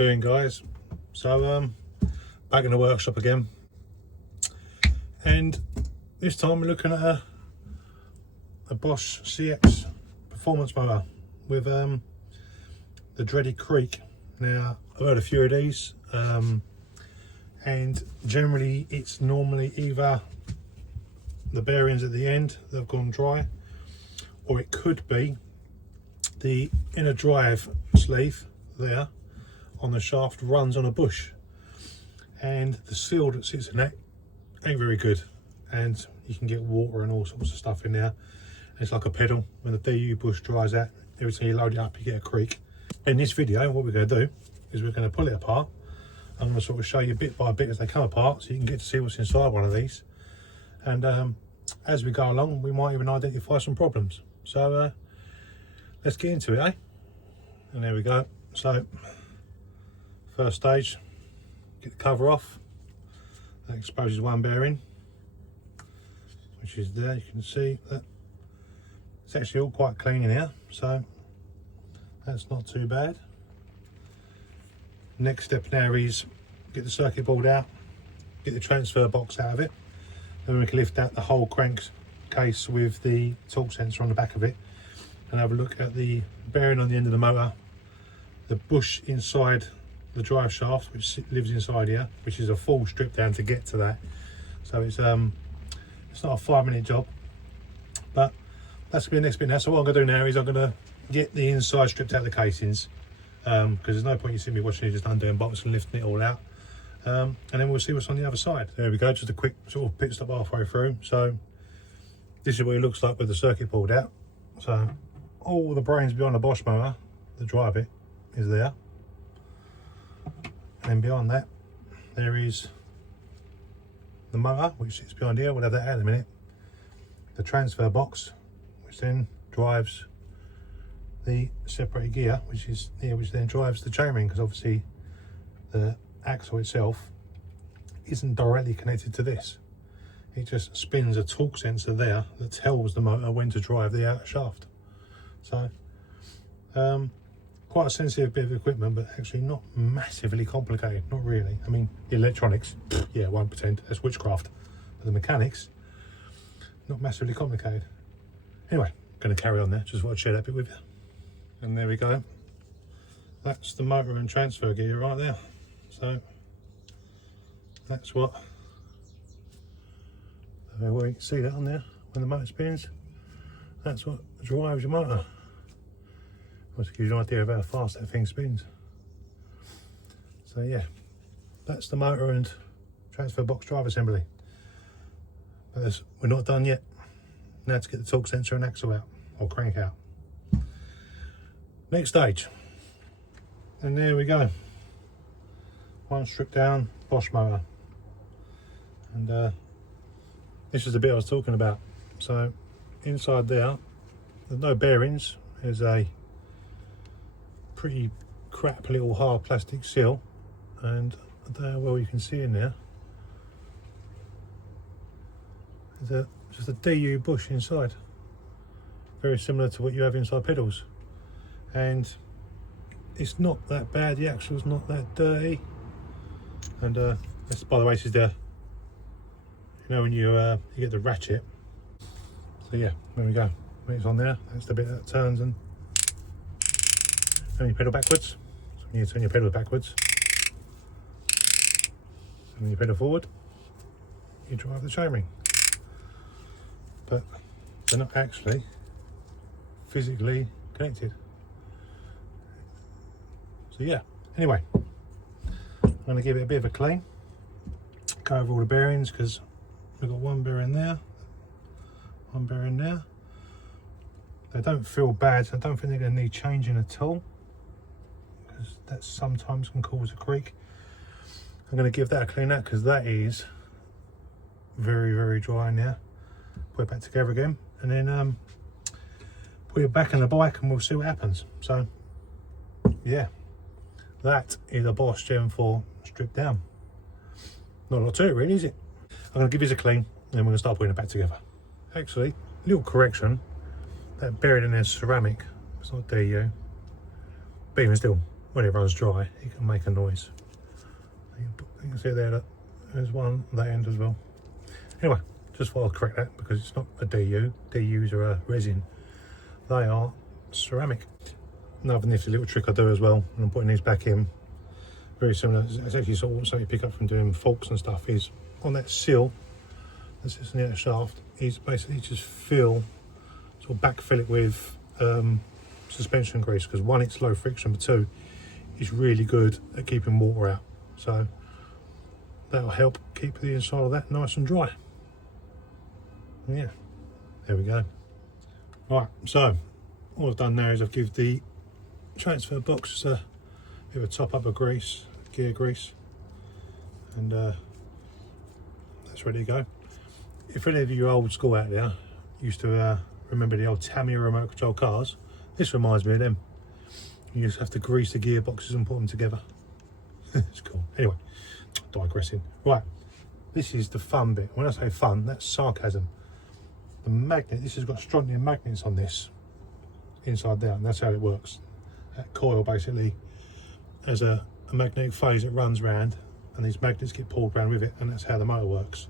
doing, guys? So back in the workshop again, and this time we're looking at a Bosch CX Performance Motor with the dreaded creak. Now I've had a few of these, and generally it's normally either the bearings at the end that have gone dry, or it could be the inner drive sleeve there on the shaft runs on a bush, and the seal that sits in that ain't very good, and you can get water and all sorts of stuff in there. And it's like a pedal. When the DU bush dries out, every time you load it up you get a creak. In this video what we're going to do is we're going to pull it apart. I'm going to sort of show you bit by bit as they come apart, so you can get to see what's inside one of these, and as we go along we might even identify some problems. So let's get into it, eh? And there we go. So first stage, get the cover off. That exposes one bearing, which is there. You can see that it's actually all quite clean in here, so that's not too bad. Next step now is get the circuit board out, get the transfer box out of it, then we can lift out the whole crankcase with the torque sensor on the back of it, and have a look at the bearing on the end of the motor, the bush inside the drive shaft which lives inside here, which is a full strip down to get to that. So it's not a 5-minute job, but that's gonna be the next bit now. So what I'm gonna do now is I'm gonna get the inside stripped out of the casings, because there's no point you see me watching it just undoing bolts and lifting it all out, and then we'll see what's on the other side. There we go, just a quick sort of pit stop halfway through. So this is what it looks like with the circuit pulled out. So all the brains behind the Bosch motor that drive it is there, and behind that there is the motor which sits behind here. We'll have that out in a minute. The transfer box which then drives the separated gear, which is here, which then drives the chainring, because obviously the axle itself isn't directly connected to this. It just spins a torque sensor there that tells the motor when to drive the outer shaft. So quite a sensitive bit of equipment, but actually not massively complicated, not really. I mean, the electronics, yeah, won't pretend, that's witchcraft, but the mechanics, not massively complicated. Anyway, I'm going to carry on there, just want to share that bit with you. And there we go, that's the motor and transfer gear right there. So that's what, well, you can see that on there when the motor spins. That's what drives your motor. Just gives you an idea of how fast that thing spins. So yeah, that's the motor and transfer box drive assembly. But we're not done yet. Now to get the torque sensor and axle out, or crank out. Next stage. And there we go. One stripped down Bosch motor. And this is the bit I was talking about. So inside there, there's no bearings. There's a pretty crap little hard plastic seal, and I don't know how well you can see in there. There's just a DU bush inside, very similar to what you have inside pedals, and it's not that bad. The axle's not that dirty, and this, by the way, this is the, you know, when you get the ratchet. So yeah, there we go. When it's on there, that's the bit that turns and you pedal backwards. So when you turn your pedal backwards, and when you pedal forward, you drive the chainring. But they're not actually physically connected. So yeah, anyway, I'm going to give it a bit of a clean, go over all the bearings, because we've got one bearing there, one bearing there. They don't feel bad, so I don't think they're going to need changing at all, because that sometimes can cause a creak. I'm going to give that a clean out, because that is very, very dry in there. Put it back together again, and then put it back in the bike, and we'll see what happens. So yeah, that is a Bosch Gen4 stripped down. Not a lot to it really, is it? I'm going to give this a clean, and then we're going to start putting it back together. Actually, little correction, that bearing in there is ceramic, it's not DU. But even still, when it runs dry, it can make a noise. You can see there that there's one at that end as well. Anyway, just thought I'd correct that because it's not a DU. DUs are a resin. They are ceramic. Another nifty little trick I do as well, and I'm putting these back in, very similar. It's actually sort of something you pick up from doing forks and stuff, is on that seal that sits near the shaft, is basically just sort of backfill it with suspension grease, because one, it's low friction, but two, it's really good at keeping water out. So that'll help keep the inside of that nice and dry. And yeah, there we go. Right, so all I've done now is I've given the transfer box a bit of a top up of grease, gear grease, and that's ready to go. If any of you old school out there used to remember the old Tamiya remote control cars, this reminds me of them. You just have to grease the gearboxes and put them together. It's cool. Anyway, digressing. Right, this is the fun bit. When I say fun, that's sarcasm. The magnet, this has got strontium magnets on this, inside there, and that's how it works. That coil basically has a magnetic phase that runs round, and these magnets get pulled round with it, and that's how the motor works.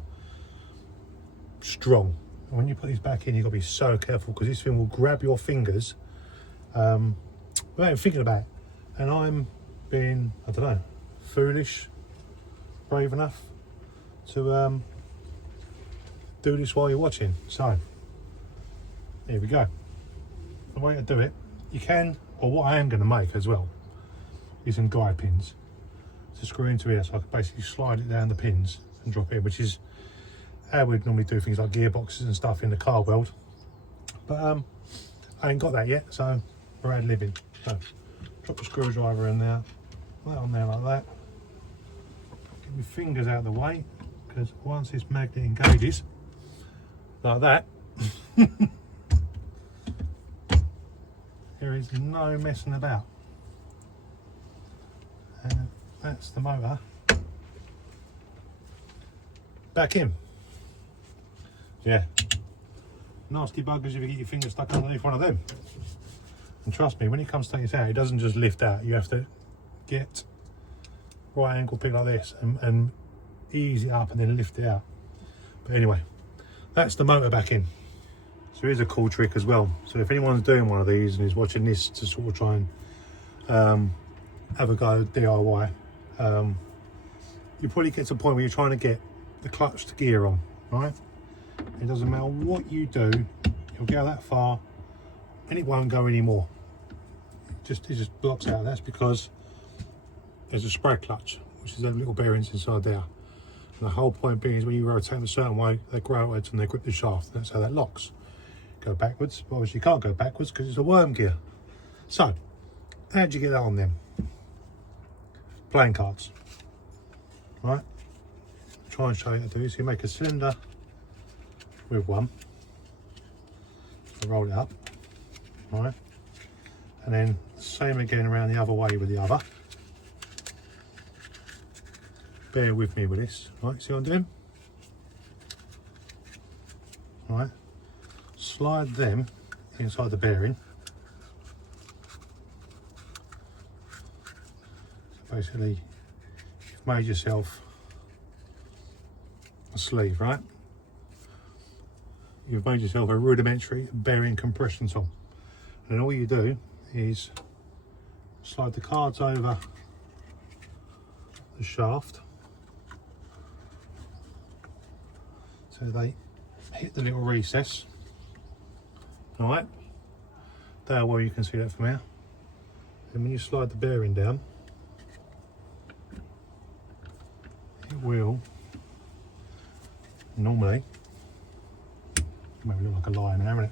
Strong. And when you put these back in, you've got to be so careful, because this thing will grab your fingers without even thinking about it. And I'm being, I don't know, foolish, brave enough to do this while you're watching. So here we go. The way to do it, you can, or what I am going to make as well, is some guide pins to screw into here, so I can basically slide it down the pins and drop it, which is how we'd normally do things like gearboxes and stuff in the car world. But I ain't got that yet, so we're ad-libbing. So drop the screwdriver in there, that on there like that. Get my fingers out of the way, because once this magnet engages like that, there is no messing about. And that's the motor back in. Yeah, nasty buggers if you get your finger stuck underneath one of them. And trust me, when it comes to taking it out, it doesn't just lift out. You have to get right angle pick like this and ease it up and then lift it out. But anyway, that's the motor back in. So here's a cool trick as well. So if anyone's doing one of these and is watching this to sort of try and have a go DIY, you probably get to a point where you're trying to get the clutch to gear on, right? It doesn't matter what you do, you'll go that far and it won't go anymore. It just blocks out. That's because there's a spread clutch, which is those little bearings inside there. And the whole point being is when you rotate them a certain way, they grow outwards and they grip the shaft. That's how that locks. Go backwards, but obviously you can't go backwards because it's a worm gear. So, how'd you get that on them? Playing cards. Right? Try and show you how to do this. You make a cylinder with one. So roll it up. Right? And then same again around the other way with the other. Bear with me with this. Right, see what I'm doing? Right. Slide them inside the bearing. So basically, you've made yourself a sleeve, right? You've made yourself a rudimentary bearing compression tool. And then all you do is slide the cards over the shaft so they hit the little recess. Alright, there, well, you can see that from here. And when you slide the bearing down, it will normally, maybe look like a lion there, isn't it?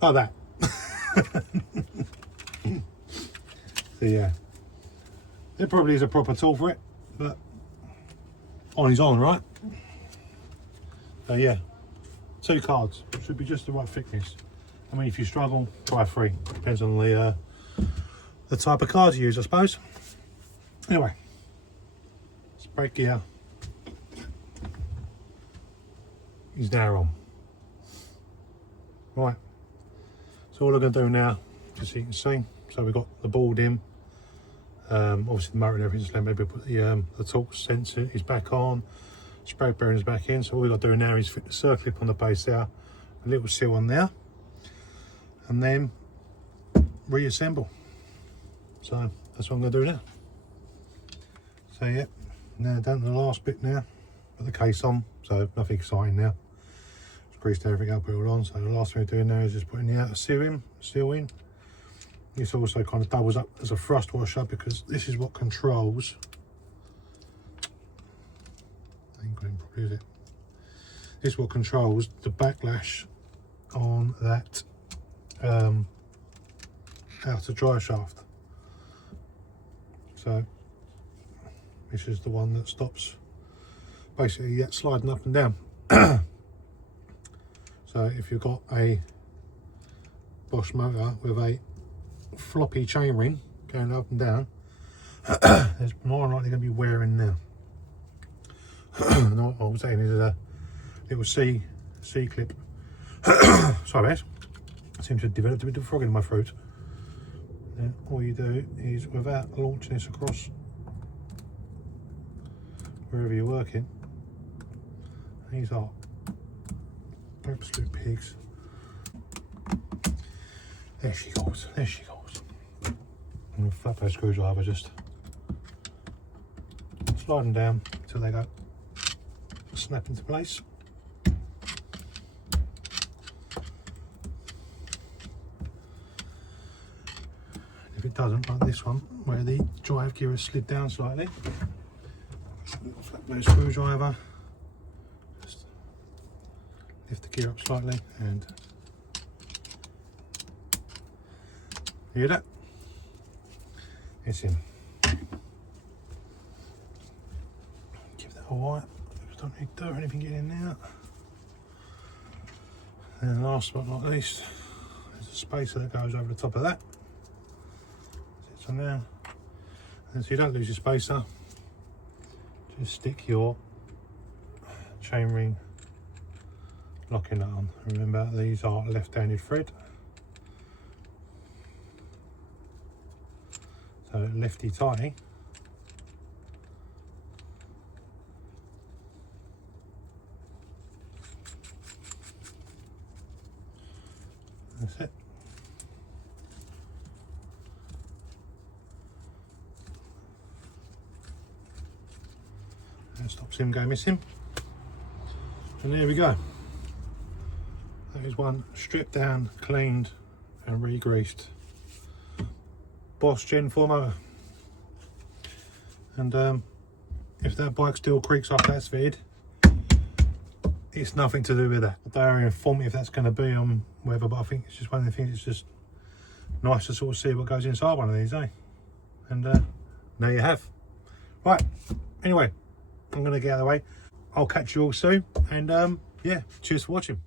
Like that. So yeah, there probably is a proper tool for it, but on is on, right? So yeah, 2 cards should be just the right thickness. I mean, if you struggle, try 3. Depends on the type of cards you use, I suppose. Anyway, brake gear is now on. Right, So all I'm going to do now, just so you can see, so we've got the board in, obviously the motor and everything's there. Maybe put the torque sensor is back on, spray bearing is back in. So all we've got to do now is fit the circlip on the base there, a little seal on there, and then reassemble. So that's what I'm going to do now. So yeah, now down to the last bit now, put the case on, so nothing exciting now. Just greased everything up, put it all on. So the last thing we're doing now is just putting the outer seal in. This also kind of doubles up as a thrust washer because this is what controls, I ain't got it properly, is it? This is what controls the backlash on that outer drive shaft. So this is the one that stops basically that sliding up and down. So if you've got a Bosch motor with a floppy chainring going up and down, there's more than likely going to be wearing now. And what I'm saying is a little C clip. Sorry, guys. I seem to have developed a bit of frog in my throat. Then all you do is, without launching this across wherever you're working, these are absolute pigs. There she goes, there she goes. And a flat bed screwdriver just slide them down until they go snap into place. If it doesn't, like this one, where the drive gear is slid down slightly, a little flat blade screwdriver, just lift the gear up slightly and you hear that? It's in. Give that a wipe. Don't need dirt or anything getting in there. And last but not least, there's a spacer that goes over the top of that. Sits on there. And so you don't lose your spacer, just stick your chainring locking nut on. Remember, these are left-handed thread. So lefty tighty. That's it. That stops him going missing. And there we go. That is one stripped down, cleaned and re-greased Bosch Gen 4 motor. And if that bike still creaks after that's fitted, it's nothing to do with that. They are informative if that's going to be on whatever, but I think it's just one of the things, it's just nice to sort of see what goes inside one of these, eh? And there you have. Right, anyway, I'm going to get out of the way. I'll catch you all soon, and yeah, cheers for watching.